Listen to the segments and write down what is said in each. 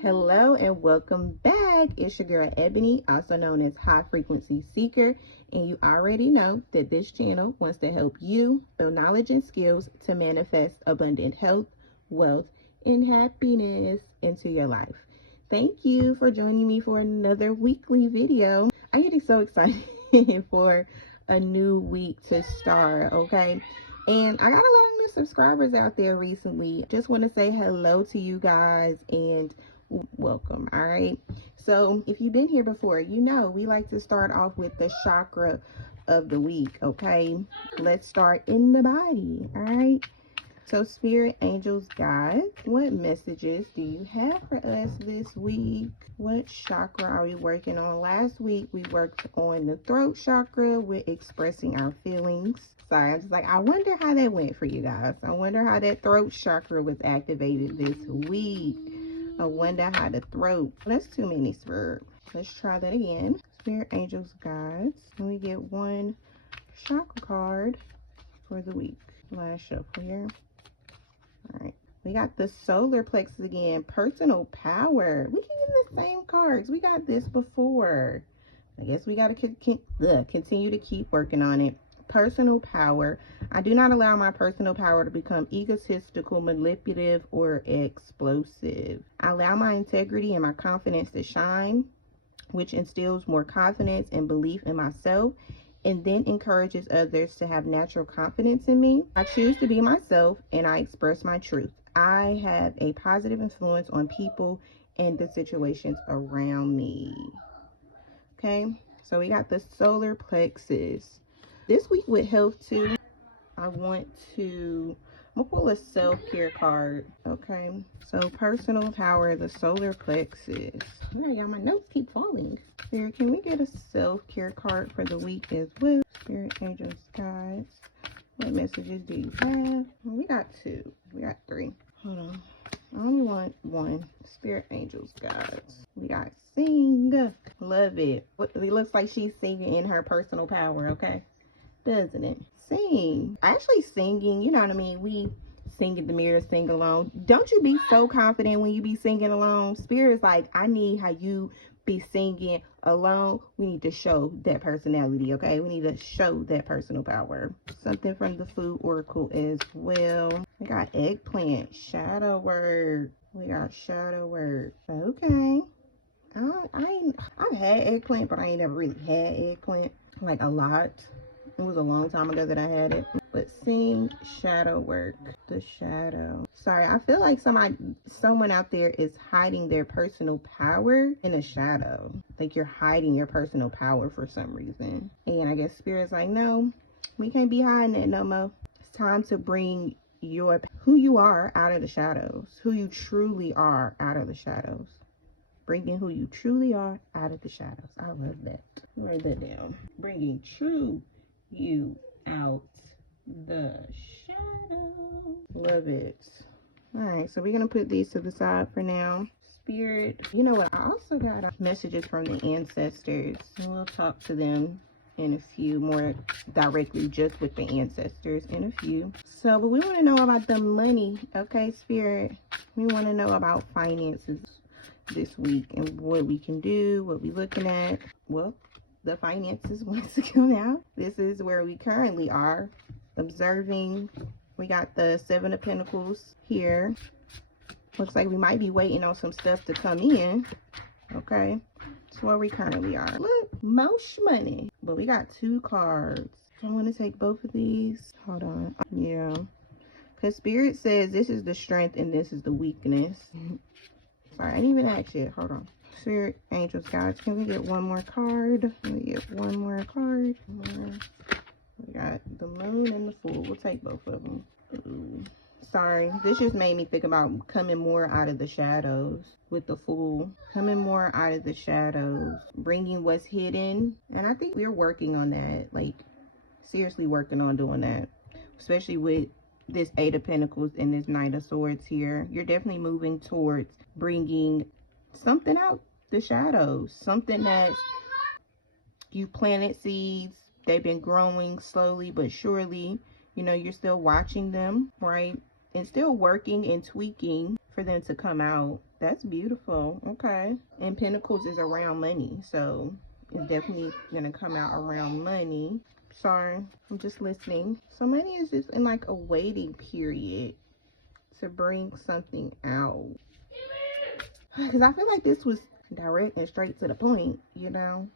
Hello and welcome back. It's your girl Ebony, also known as High Frequency Seeker, and you already know that this channel wants to help you build knowledge and skills to manifest abundant health, wealth, and happiness into your life. Thank you for joining me for another weekly video. I'm getting so excited for a new week to start, okay? And I got a lot of new subscribers out there recently. Just want to say hello to you guys and welcome. All right, so if you've been here before, you know we like to start off with the chakra of the week. Okay, let's start in the body. All right, so spirit, angels, guides, what messages do you have for us this week? What chakra are we working on? Last week we worked on the throat chakra with expressing our feelings. Sorry, I'm just like, I wonder how that went for you guys. I wonder how that throat chakra was activated this week. I wonder how the throat. That's too many, Spirit. Let's try that again. Spirit, angels, guides. And we get one chakra card for the week. Last shuffle here. All right. We got the solar plexus again. Personal power. We can get the same cards. We got this before. I guess we got to continue to keep working on it. Personal power. I do not allow my personal power to become egotistical, manipulative, or explosive. I allow my integrity and my confidence to shine, which instills more confidence and belief in myself, and then encourages others to have natural confidence in me. I choose to be myself, and I express my truth. I have a positive influence on people and the situations around me. Okay, so we got the solar plexus. This week with health too, I'm gonna pull a self-care card. Okay, so personal power, the solar plexus. Yeah, y'all, my notes keep falling. Spirit, can we get a self-care card for the week as well? Spirit, angels, guides, what messages do you have? Well, we got two. We got three. Hold on. I only want one. Spirit, angels, guides. We got sing. Love it. It looks like she's singing in her personal power, okay? Doesn't it? Sing. Actually singing, you know what I mean? We sing in the mirror, sing alone. Don't you be so confident when you be singing alone? Spirit's like, I need how you be singing alone. We need to show that personality, okay? We need to show that personal power. Something from the food oracle as well. We got eggplant, shadow work. We got shadow work. Okay. I've had eggplant, but I ain't never really had eggplant like a lot. It was a long time ago that I had it. But sing shadow work. The shadow. Sorry, I feel like someone out there is hiding their personal power in a shadow. Like you're hiding your personal power for some reason. And I guess Spirit's like, no, we can't be hiding it no more. It's time to bring who you are out of the shadows. Who you truly are out of the shadows. Bringing who you truly are out of the shadows. I love that. Write that down. Bringing true you out the shadow. Love it. All right, so we're gonna put these to the side for now. Spirit, you know what? I also got messages from the ancestors, and we'll talk to them in a few more directly, just with the ancestors in a few. So, but we want to know about the money, okay, Spirit? We want to know about finances this week and what we can do, what we looking at. Well, the finances wants to come out. This is where we currently are observing. We got the Seven of Pentacles here. Looks like we might be waiting on some stuff to come in. Okay, that's where we currently are. Look, most money, but we got two cards. I want to take both of these. Hold on. Yeah, because Spirit says this is the strength and this is the weakness. Sorry, I didn't even ask yet. Hold on. Spirit, angels, guides, can we get one more card? Can we get one more card? We got the moon and the fool. We'll take both of them. Ooh. Sorry, this just made me think about coming more out of the shadows with the fool. Coming more out of the shadows. Bringing what's hidden. And I think we're working on that. Like, seriously working on doing that. Especially with this Eight of Pentacles and this Knight of Swords here. You're definitely moving towards bringing something out the shadows. Something that you planted seeds. They've been growing slowly but surely. You know, you're still watching them, right? and still working and tweaking for them to come out. That's beautiful. Okay. And Pentacles is around money, so it's definitely gonna come out around money. Sorry, I'm just listening. So money is just in like a waiting period to bring something out, because I feel like this was direct and straight to the point, you know,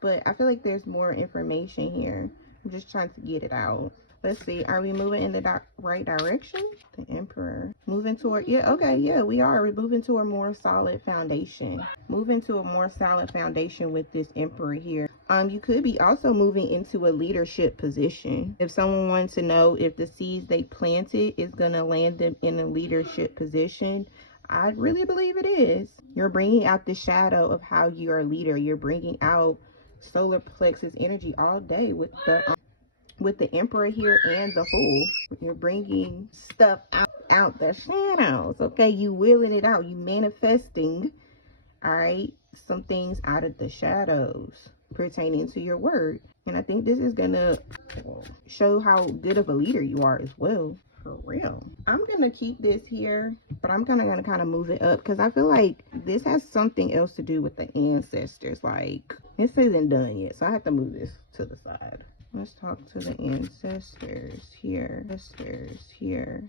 but I feel like there's more information here. I'm just trying to get it out. Let's see, are we moving in the right direction? The Emperor. Moving toward, yeah, okay, yeah, we are. We're moving to a more solid foundation. Moving to a more solid foundation with this Emperor here. You could be also moving into a leadership position. If someone wants to know if the seeds they planted is going to land them in a leadership position, I really believe it is. You're bringing out the shadow of how you're a leader. You're bringing out solar plexus energy all day with the Emperor here and the Fool. You're bringing stuff out the shadows. Okay, you willing it out. You manifesting, all right, some things out of the shadows pertaining to your word. And I think this is gonna show how good of a leader you are as well. For real. I'm gonna keep this here, but I'm gonna kind of move it up because I feel like this has something else to do with the ancestors. Like, this isn't done yet, so I have to move this to the side. Let's talk to the ancestors here. Ancestors here.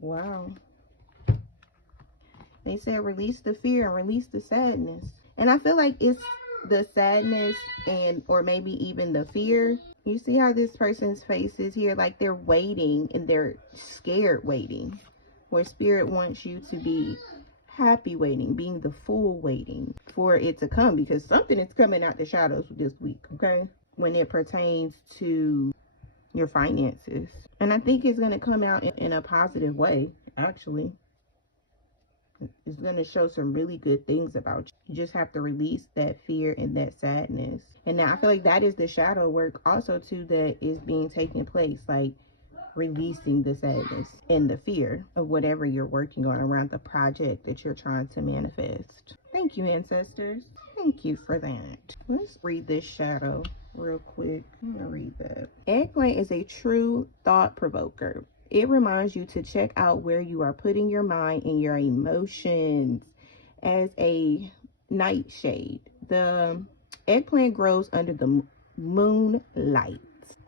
Wow. They said release the fear and release the sadness. And I feel like it's the sadness and or maybe even the fear. You see how this person's face is here? Like they're waiting and they're scared waiting. Where Spirit wants you to be happy waiting, being the Fool waiting for it to come, because something is coming out the shadows this week, okay? When it pertains to your finances. And I think it's going to come out in a positive way, actually. It's going to show some really good things about you. You just have to release that fear and that sadness. And now I feel like that is the shadow work also too that is being taking place. Like releasing the sadness and the fear of whatever you're working on around the project that you're trying to manifest. Thank you, ancestors. Thank you for that. Let's read this shadow real quick. I'm gonna read that. Eggplant is a true thought provoker. It reminds you to check out where you are putting your mind and your emotions. As a nightshade, the eggplant grows under the moonlight.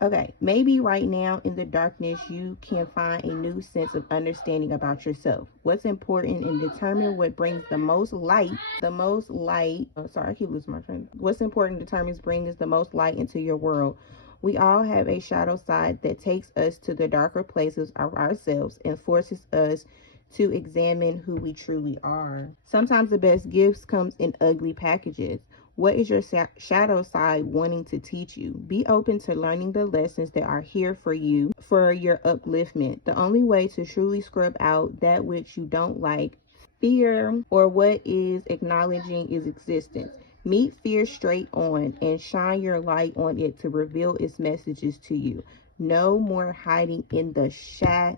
Okay, maybe right now in the darkness, you can find a new sense of understanding about yourself. What's important and determine what brings the most light. Oh, sorry, I keep losing my train. What's important determines brings the most light into your world. We all have a shadow side that takes us to the darker places of ourselves and forces us to examine who we truly are. Sometimes the best gifts comes in ugly packages. What is your shadow side wanting to teach you? Be open to learning the lessons that are here for you, for your upliftment. The only way to truly scrub out that which you don't like, fear, or what is acknowledging its existence. Meet fear straight on and shine your light on it to reveal its messages to you. No more hiding in the shadows.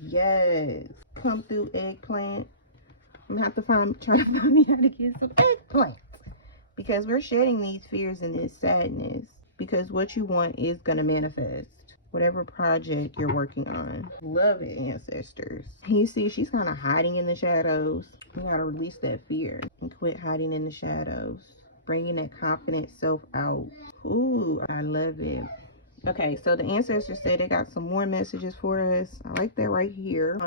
Yes. Come through, eggplant. I'm gonna have to try to find me how to get some eggplant, because we're shedding these fears and this sadness, because what you want is gonna manifest. Whatever project you're working on. Love it, ancestors. You see, she's kind of hiding in the shadows. You gotta release that fear and quit hiding in the shadows. Bringing that confident self out. Ooh, I love it. Okay, so the ancestors said they got some more messages for us. I like that right here.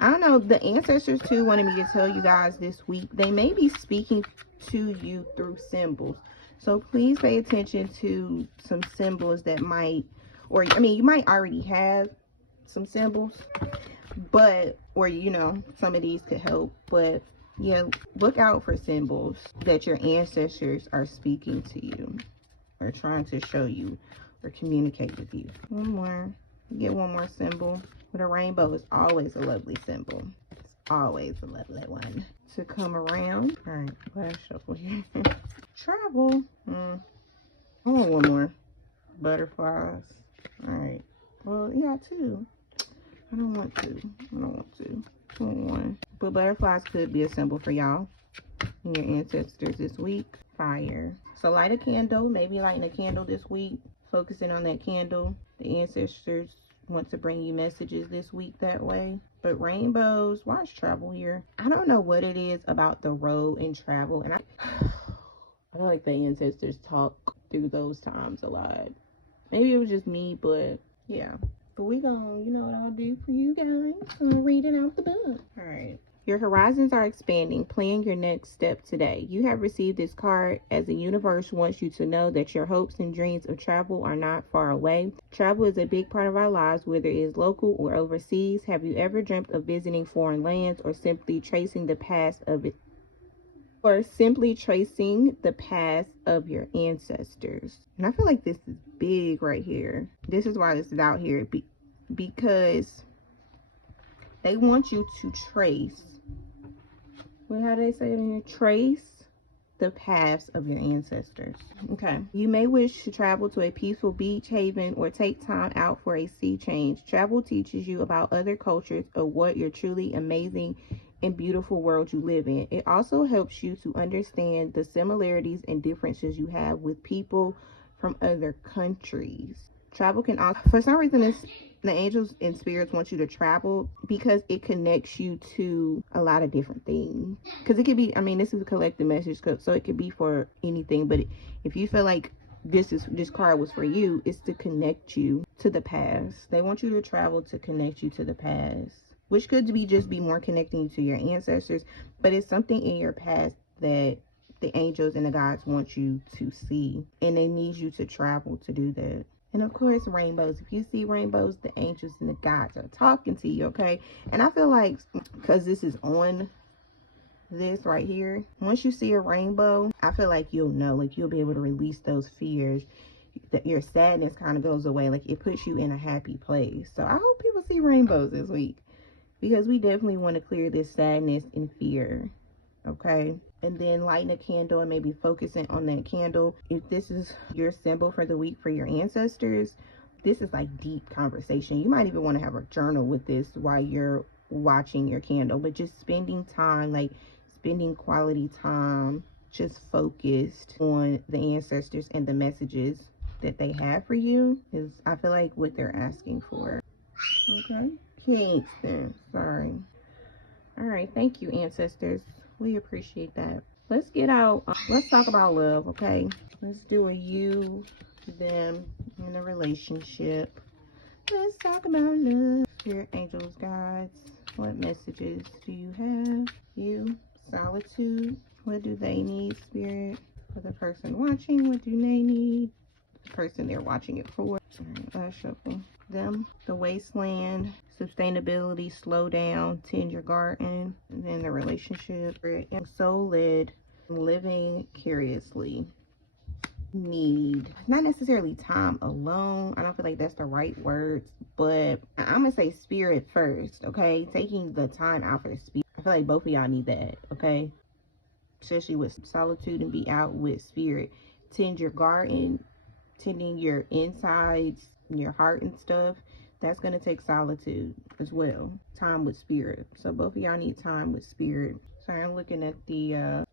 I don't know, the ancestors too wanted me to tell you guys this week, they may be speaking to you through symbols. So please pay attention to some symbols that might, or I mean, you might already have some symbols, but, or you know, some of these could help, but yeah, look out for symbols that your ancestors are speaking to you or trying to show you or communicate with you. One more, get one more symbol. With a rainbow is always a lovely symbol. It's always a lovely one to come around. All right, last shuffle here. Travel. I want one more. Butterflies. All right. Well, yeah, two. I don't want to. I want one. But butterflies could be a symbol for y'all. and your ancestors this week. Fire. So light a candle, maybe lighting a candle this week, focusing on that candle. The ancestors want to bring you messages this week that way. But rainbows, watch travel here. I don't know what it is about the road and travel, and I feel like the ancestors talk through those times a lot. Maybe it was just me, but yeah. But we gonna, you know what I'll do for you guys? I'm gonna read it out the book. All right. Your horizons are expanding. Plan your next step today. You have received this card as the universe wants you to know that your hopes and dreams of travel are not far away. Travel is a big part of our lives, whether it is local or overseas. Have you ever dreamt of visiting foreign lands or simply tracing the past of it? Or simply tracing the past of your ancestors? And I feel like this is big right here. This is why this is out here. Because they want you to trace. Well, how do they say it in here? Trace the paths of your ancestors. Okay. You may wish to travel to a peaceful beach haven or take time out for a sea change. Travel teaches you about other cultures or what your truly amazing and beautiful world you live in. It also helps you to understand the similarities and differences you have with people from other countries. Travel can also, for some reason, the angels and spirits want you to travel because it connects you to a lot of different things. Because it could be, I mean, this is a collective message, so it could be for anything. But if you feel like this card was for you, it's to connect you to the past. They want you to travel to connect you to the past, which could be just be more connecting you to your ancestors, but it's something in your past that the angels and the gods want you to see, and they need you to travel to do that. And of course, rainbows. If you see rainbows, the angels and the gods are talking to you, okay? And I feel like, because this is on this right here, once you see a rainbow, I feel like you'll know, like you'll be able to release those fears. That your sadness kind of goes away. Like it puts you in a happy place. So I hope people see rainbows this week, because we definitely want to clear this sadness and fear, okay? And then lighting a candle and maybe focusing on that candle. If this is your symbol for the week for your ancestors, this is like deep conversation. You might even want to have a journal with this while you're watching your candle, but just spending time, like spending quality time, just focused on the ancestors and the messages that they have for you is, I feel like, what they're asking for. Okay. Kingston, sorry. All right, thank you, ancestors. We appreciate that. Let's get out. Let's talk about love, okay? Let's do a you, them, in a relationship. Let's talk about love. Spirit, angels, guides, what messages do you have? You, solitude. What do they need, spirit? For the person watching, what do they need? The person they're watching it for. All right, last shuffle. Them, the wasteland, sustainability, slow down, tend your garden, and then the relationship, soul led, living curiously. Need not necessarily time alone. I don't feel like that's the right words, but I'm gonna say spirit first, okay? Taking the time out for the spirit. I feel like both of y'all need that, okay? Especially with solitude, and be out with spirit. Tend your garden, tending your insides, your heart and stuff. That's going to take solitude as well. Time with spirit. So both of y'all need time with spirit. Sorry, I'm looking at the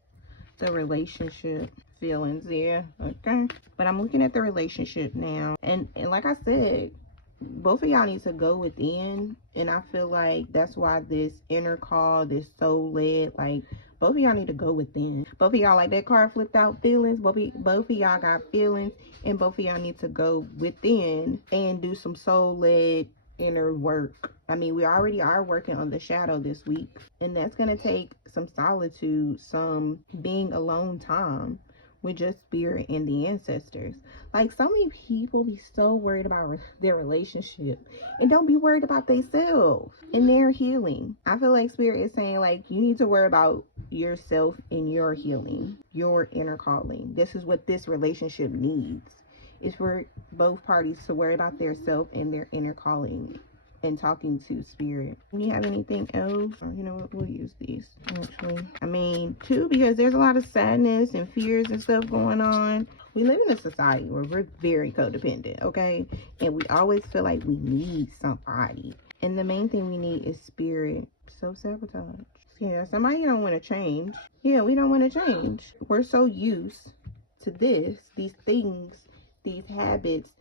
relationship feelings there. Okay. But I'm looking at the relationship now. And like I said, both of y'all need to go within. And I feel like that's why this inner call, this soul led, like, both of y'all need to go within. Both of y'all, like that card flipped out, feelings. Both of y'all got feelings, and both of y'all need to go within and do some soul-led inner work. I mean, we already are working on the shadow this week, and that's going to take some solitude, some being alone time with just spirit and the ancestors. Like, so many people be so worried about their relationship and don't be worried about themselves and their healing. I feel like spirit is saying, like, you need to worry about yourself and your healing, your inner calling. This is what this relationship needs. It's for both parties to worry about their self and their inner calling and talking to spirit. Do you have anything else? Or, you know what, we'll use these actually. I mean, too, because there's a lot of sadness and fears and stuff going on. We live in a society where we're very codependent, okay? And we always feel like we need somebody. And the main thing we need is spirit. Self-sabotage. Yeah, Somebody don't want to change. Yeah, we don't want to change. We're so used to these things, these habits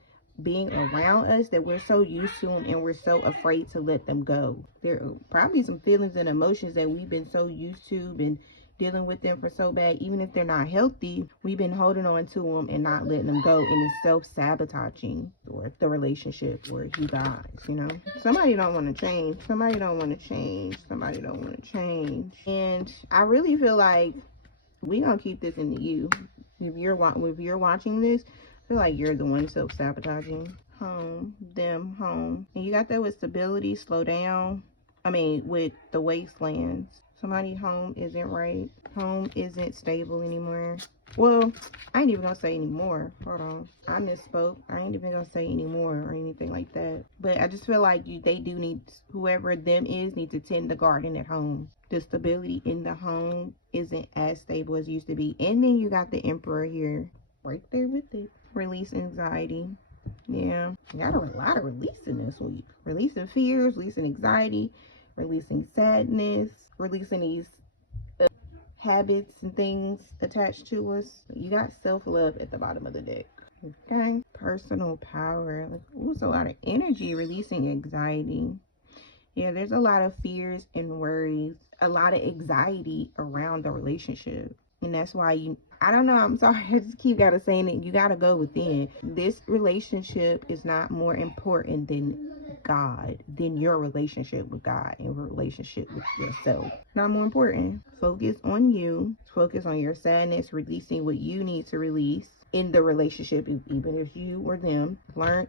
being around us, that we're so used to them and we're so afraid to let them go. There are probably some feelings and emotions that we've been so used to, been dealing with them for so bad, even if they're not healthy, we've been holding on to them and not letting them go, and it's self-sabotaging or the relationship or you guys, you know. Somebody don't want to change. Somebody don't want to change. Somebody don't want to change. And I really feel like we gonna keep this into you. If you're watching this, I feel like you're the one self-sabotaging. Home, them, home. And you got that with stability, slow down. I mean, with the wastelands. Somebody home isn't right. Home isn't stable anymore. Well, I ain't even gonna say anymore. Hold on. I misspoke. I ain't even gonna say anymore or anything like that. But I just feel like they do need, whoever them is, need to tend the garden at home. The stability in the home isn't as stable as it used to be. And then you got the Emperor here. Right there with it. Release anxiety. Yeah. You got a lot of releasing this week. Releasing fears, releasing anxiety, releasing sadness, releasing these habits and things attached to us. You got self-love at the bottom of the deck. Okay. Personal power. Like, ooh, it's a lot of energy, releasing anxiety. Yeah, there's a lot of fears and worries, a lot of anxiety around the relationship. And that's why I don't know, I'm sorry, I just keep saying it. You gotta go within. This relationship is not more important than God, than your relationship with God and relationship with yourself. Not more important. Focus on you. Focus on your sadness, releasing what you need to release in the relationship, even if you or them.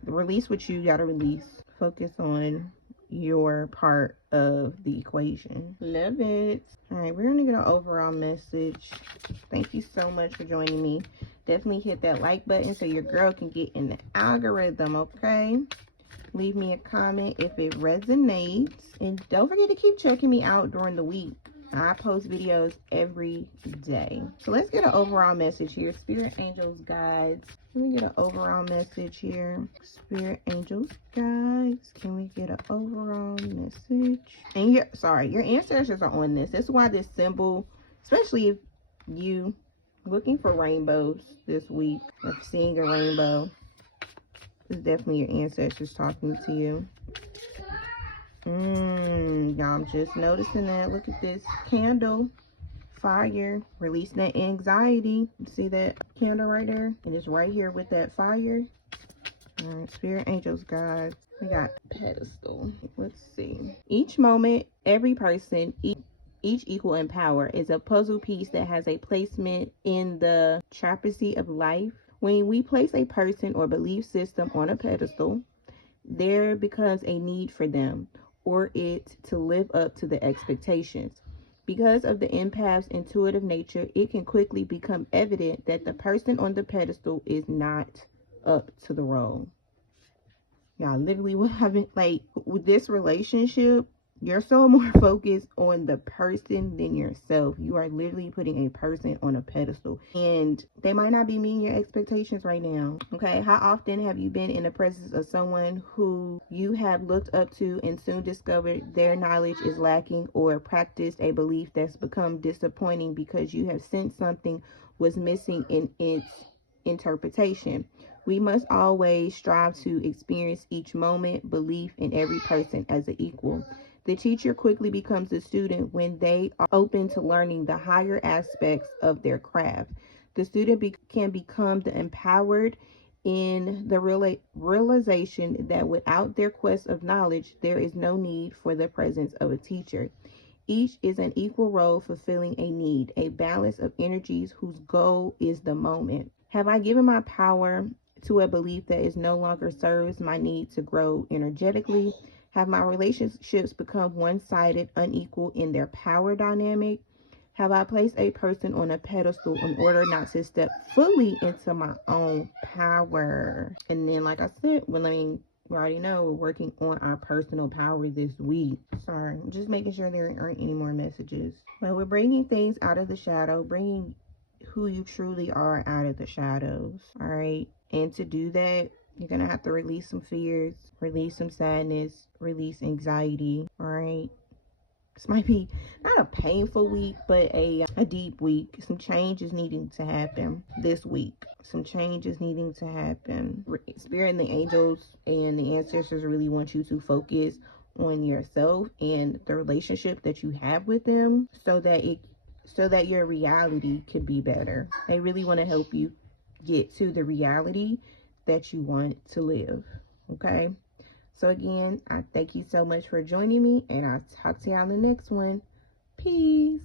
Release what you gotta release. Focus on your part of the equation. Love it. All right, we're gonna get an overall message. Thank you so much for joining me. Definitely hit that like button so your girl can get in the algorithm. Okay, leave me a comment if it resonates, and don't forget to keep checking me out during the week. I post videos every day. So let's get an overall message here. Spirit, angels, guides. Can we get an overall message here? Spirit, angels, guides. Can we get an overall message? And your ancestors are on this. That's why this symbol, especially if you looking for rainbows this week, or seeing a rainbow, it's definitely your ancestors talking to you. Y'all, I'm just noticing that. Look at this candle. Fire, releasing that anxiety. See that candle right there? And it's right here with that fire. All right, spirit, angels, guides. We got pedestal. Let's see. Each moment, every person, each equal in power, is a puzzle piece that has a placement in the tapestry of life. When we place a person or belief system on a pedestal, there becomes a need for them or it to live up to the expectations. Because of the empath's intuitive nature, it can quickly become evident that the person on the pedestal is not up to the role. Y'all, literally what happened, like with this relationship, you're so more focused on the person than yourself. You are literally putting a person on a pedestal, and they might not be meeting your expectations right now. Okay, how often have you been in the presence of someone who you have looked up to and soon discovered their knowledge is lacking, or practiced a belief that's become disappointing because you have sensed something was missing in its interpretation? We must always strive to experience each moment, belief in every person as an equal. The teacher quickly becomes a student when they are open to learning the higher aspects of their craft. The student can become the empowered in the realization that without their quest of knowledge, there is no need for the presence of a teacher. Each is an equal role fulfilling a need, a balance of energies whose goal is the moment. Have I given my power to a belief that is no longer serves my need to grow energetically? Have my relationships become one-sided, unequal in their power dynamic? Have I placed a person on a pedestal in order not to step fully into my own power? And then, like I said, we already know we're working on our personal power this week. Sorry, I'm just making sure there aren't any more messages. But we're bringing things out of the shadow, bringing who you truly are out of the shadows. All right. And to do that, you're going to have to release some fears, release some sadness, release anxiety. All right. This might be not a painful week, but a deep week. Some change is needing to happen this week. Some change is needing to happen. Spirit and the angels and the ancestors really want you to focus on yourself and the relationship that you have with them, so that your reality could be better. They really want to help you get to the reality that you want to live. Okay? So again, I thank you so much for joining me, and I'll talk to you on the next one. Peace.